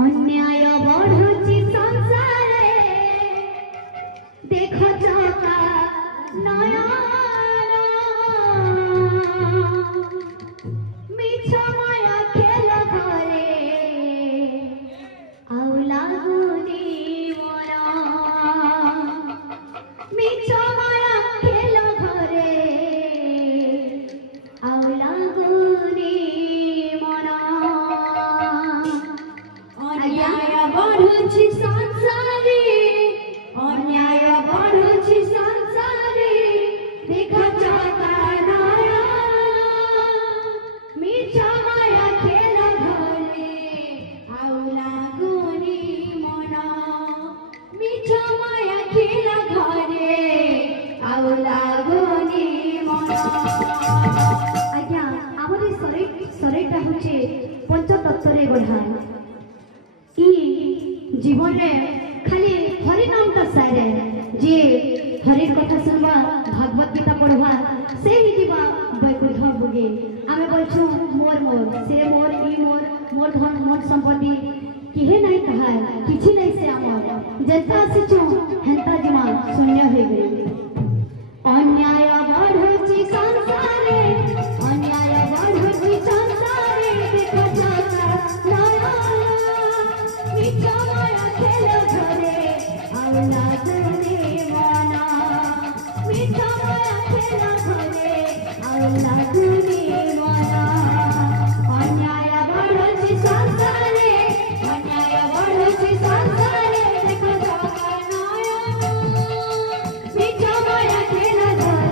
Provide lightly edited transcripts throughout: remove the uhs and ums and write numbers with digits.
अन्याय बढ़ुची संसारे देखो चौका नयन मिछमय खेल घरे आउ लागुनी मोर मिछमय खेल घरे आउ लागुनी मोर अन्याय बढ़ुची संसारे अन्याय बढ़ुची संसारे देखो चौका नयन मिछमय खेल घरे आउ लागुनी मन मिछमय खेल घरे आउ लागुनी मन। आज्ञा आमर शरीरटा हूँ पंचतत्वरे गढ़ा ई जीवन में खाली हरि नामटा सारे जे हरि कथा सुनवा भागवत गीता पढ़वा से ही जीवा वैकुंठ भोगे आमे बोलछु मोर मोर से मोर ई मोर मोर धन मोर संपत्ति किहे नहीं कहा किछि नहीं से आमर जेता आसिछु हेंता जीवा शून्य हो गई। अन्याय बढ़ुची संसारे अन्याय बढ़ुची संसारे देखो चौका नयन मिछमय खेल घरे आउ लागुनी मन मिछमय खेल घरे आउ लागुनी मन। अन्याय बढ़ुची संसारे अन्याय बढ़ुची संसारे देखो चौका नयन मिछमय खेल घरे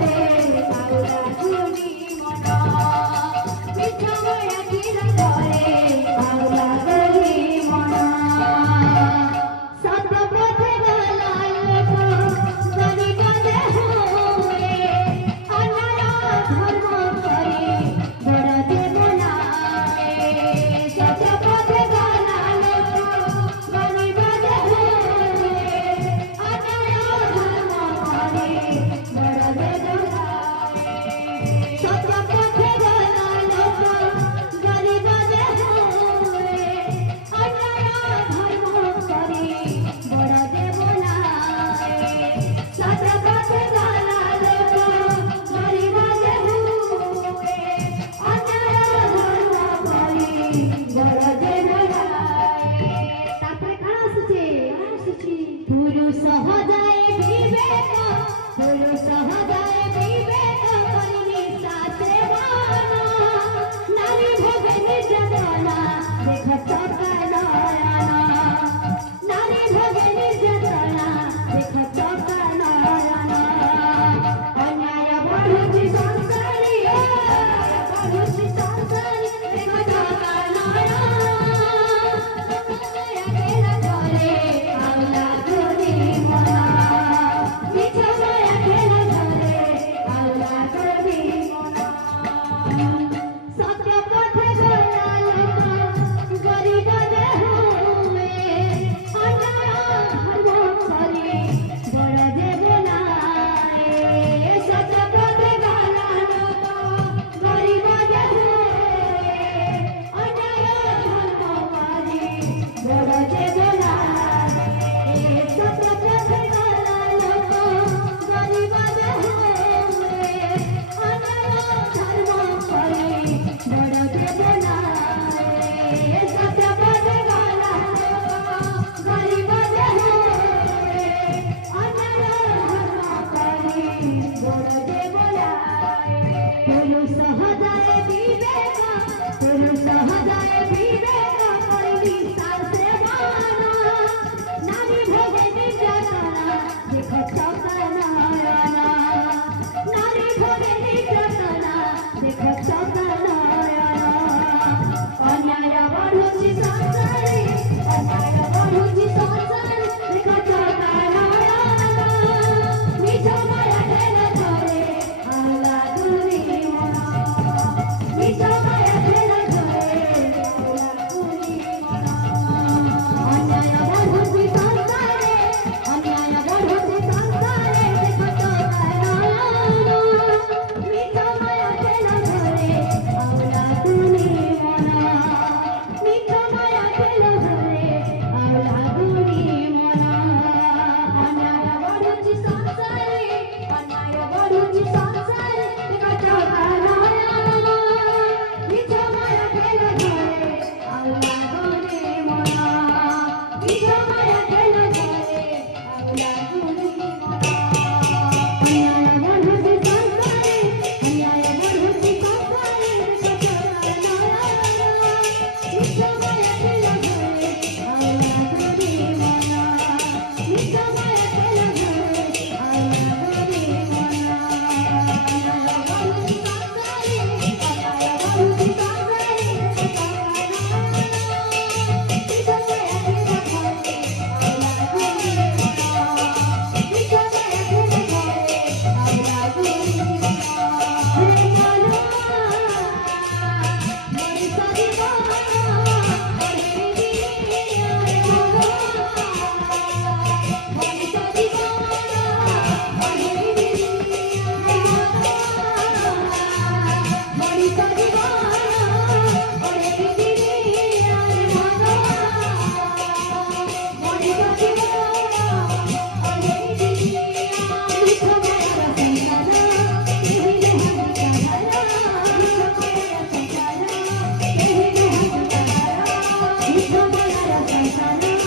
ବଳର ଶାସନ